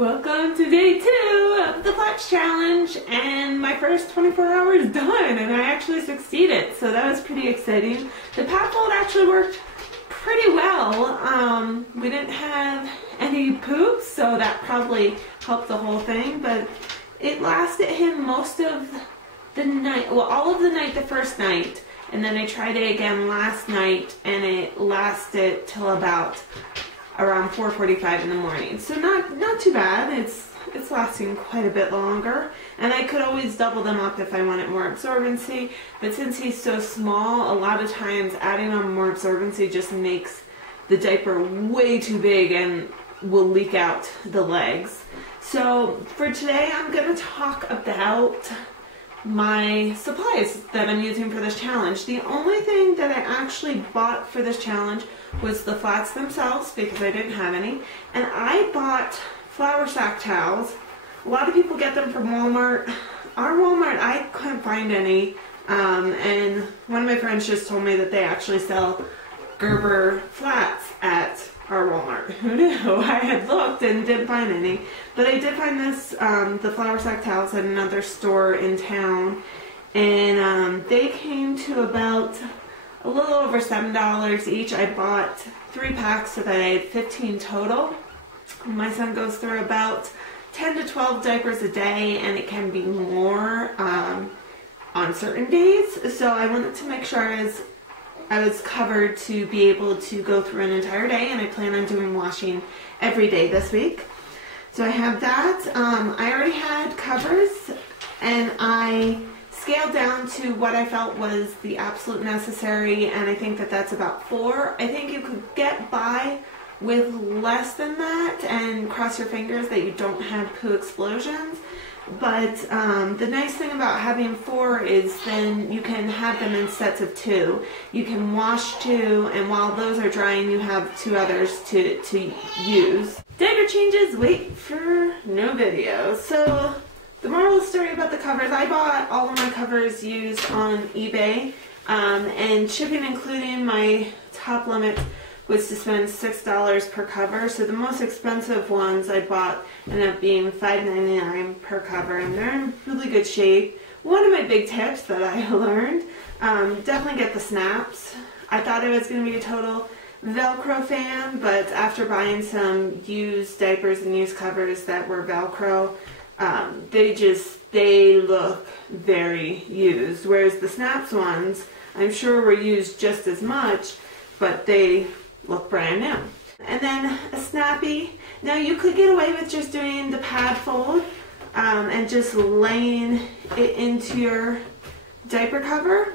Welcome to day 2 of the Flatch Challenge, and my first 24 hours done, and I actually succeeded, so that was pretty exciting. The pad fold actually worked pretty well. We didn't have any poops, so that probably helped the whole thing, but it lasted him most of the night, well, all of the night the first night, and then I tried it again last night, and it lasted till about around 4:45 in the morning. So not too bad. It's lasting quite a bit longer, and I could always double them up if I wanted more absorbency, but since he's so small, a lot of times adding on more absorbency just makes the diaper way too big and will leak out the legs. So for today I'm going to talk about my supplies that I'm using for this challenge. The only thing that I actually bought for this challenge was the flats themselves, because I didn't have any, and I bought flour sack towels. A lot of people get them from Walmart. Our Walmart, I couldn't find any, and one of my friends just told me that they actually sell Gerber flats at our Walmart. Who knew? I had looked and didn't find any, but I did find this, the flour sack towels at another store in town, and they came to about a little over $7 each. I bought 3 packs, so that I had 15 total. My son goes through about 10 to 12 diapers a day, and it can be more on certain days, so I wanted to make sure I was covered to be able to go through an entire day, and I plan on doing washing every day this week. So I have that. I already had covers, and I scaled down to what I felt was the absolute necessary, and I think that that's about 4. I think you could get by with less than that and cross your fingers that you don't have poo explosions. But the nice thing about having 4 is then you can have them in sets of 2. You can wash 2, and while those are drying, you have 2 others to use. Diaper changes, wait for no video. So the moral of the story about the covers, I bought all of my covers used on eBay, and shipping including my top limit was to spend $6 per cover. So the most expensive ones I bought ended up being $5.99 per cover, and they're in really good shape. One of my big tips that I learned, definitely get the snaps. I thought I was going to be a total velcro fan, but after buying some used diapers and used covers that were velcro, they look very used, whereas the snaps ones I'm sure were used just as much, but they look brand new. And then a snappy. Now you could get away with just doing the pad fold and just laying it into your diaper cover,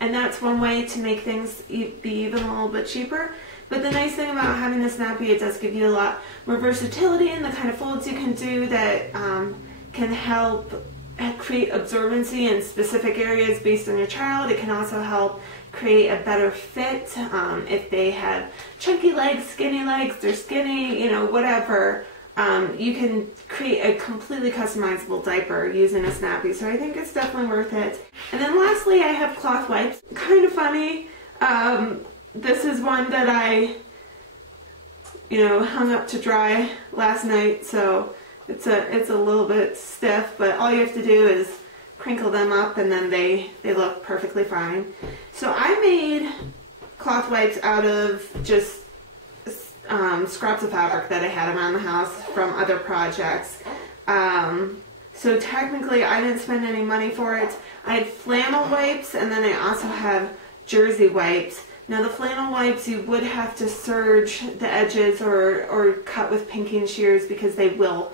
and that's one way to make things be even a little bit cheaper. But the nice thing about having the snappy, it does give you a lot more versatility in the kind of folds you can do that can help create absorbency in specific areas based on your child. It can also help create a better fit if they have chunky legs, they're skinny, you know, whatever. You can create a completely customizable diaper using a snappy, so I think it's definitely worth it. And then lastly, I have cloth wipes. Kind of funny. This is one that I, hung up to dry last night, so it's a little bit stiff, but all you have to do is crinkle them up, and then they look perfectly fine. So I made cloth wipes out of just scraps of fabric that I had around the house from other projects. So technically I didn't spend any money for it. I had flannel wipes, and then I also have jersey wipes. Now the flannel wipes, you would have to serge the edges or cut with pinking shears because they will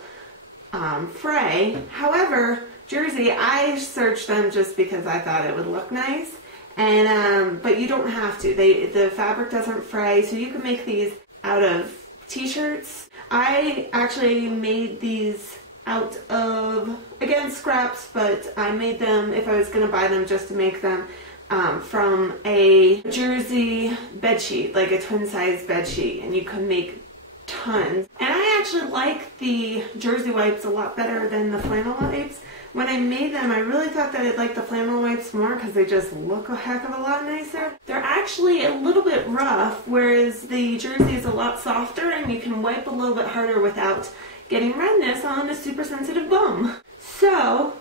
fray. However, jersey, I serged them just because I thought it would look nice, and but you don't have to. The fabric doesn't fray, so you can make these out of t-shirts. I actually made these out of, again, scraps, but I made them, if I was going to buy them just to make them, from a jersey bed sheet, like a twin size bed sheet, and you can make tons. And I actually like the jersey wipes a lot better than the flannel wipes. When I made them, I really thought that I'd like the flannel wipes more because they just look a heck of a lot nicer. They're actually a little bit rough, whereas the jersey is a lot softer and you can wipe a little bit harder without getting redness on a super sensitive bum. So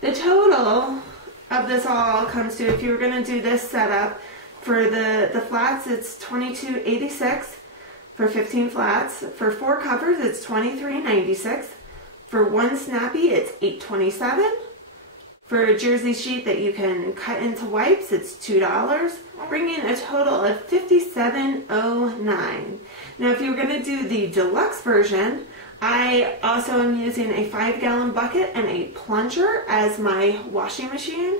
the total of this all comes to, if you were going to do this setup, for the flats it's $22.86 for 15 flats. For 4 covers it's $23.96. For 1 snappy it's $8.27. For a jersey sheet that you can cut into wipes, it's $2, bringing a total of $57.09. Now, if you were going to do the deluxe version, I also am using a 5-gallon bucket and a plunger as my washing machine.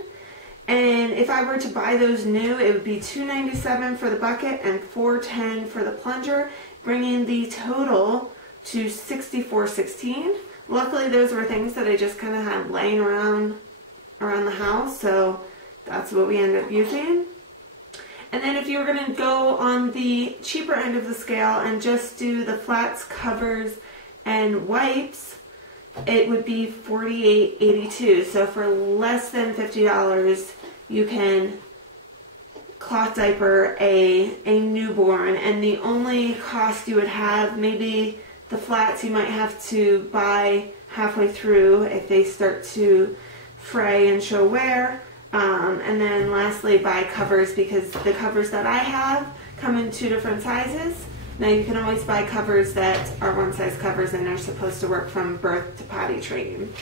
And if I were to buy those new, it would be $2.97 for the bucket and $4.10 for the plunger, bringing the total to $64.16. Luckily, those were things that I just kind of had laying around the house, so that's what we ended up using. And then if you were going to go on the cheaper end of the scale and just do the flats, covers, and wipes, it would be $48.82. So for less than $50, you can cloth diaper a newborn, and the only cost you would have, maybe the flats you might have to buy halfway through if they start to fray and show wear, and then lastly buy covers, because the covers that I have come in 2 different sizes. Now you can always buy covers that are one size covers and are supposed to work from birth to potty training.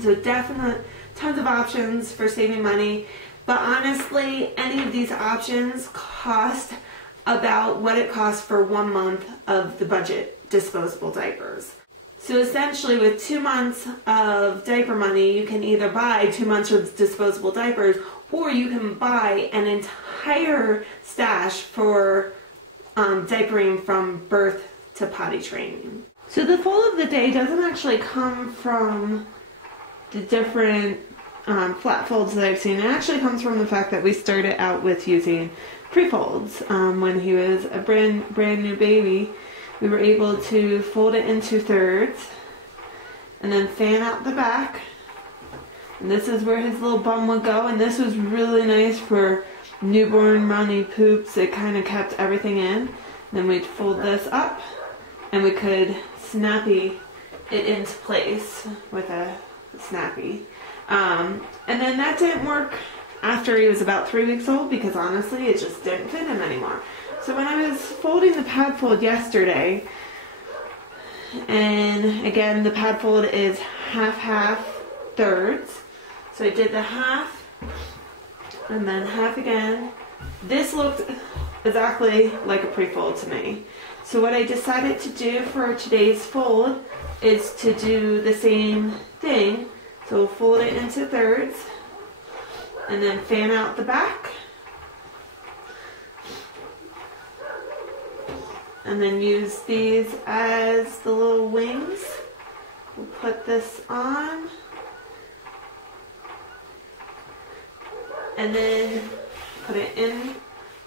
So definitely tons of options for saving money, but honestly any of these options cost about what it costs for 1 month of the budget disposable diapers. So essentially with 2 months of diaper money, you can either buy 2 months of disposable diapers, or you can buy an entire stash for diapering from birth to potty training. So the fold of the day doesn't actually come from the different flat folds that I've seen. It actually comes from the fact that we started out with using pre-folds. When he was a brand new baby, we were able to fold it into thirds and then fan out the back. And this is where his little bum would go, and this was really nice for newborn runny poops. It kind of kept everything in. Then we'd fold this up and we could snappy it into place with a snappy. And then that didn't work after he was about 3 weeks old, because honestly it just didn't fit him anymore. So when I was folding the pad fold yesterday, and again the pad fold is half thirds, so I did the half and then half again. This looked exactly like a pre-fold to me. So what I decided to do for today's fold is to do the same thing. So fold it into thirds and then fan out the back. And then use these as the little wings. We'll put this on. And then put it in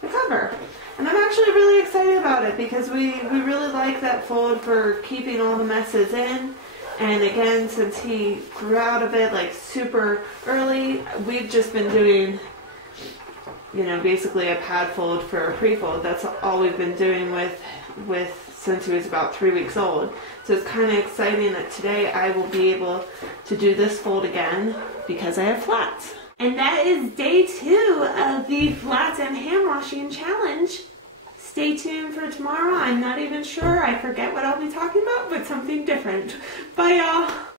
the cover. And I'm actually really excited about it, because we really like that fold for keeping all the messes in. And again, since he grew out of it like super early, we've just been doing, you know, basically a pad fold for a pre-fold. That's all we've been doing with since he was about 3 weeks old. So it's kind of exciting that today I will be able to do this fold again because I have flats. And that is day 2 of the flats and hand washing challenge. Stay tuned for tomorrow. I'm not even sure. I forget what I'll be talking about, but something different. Bye, y'all.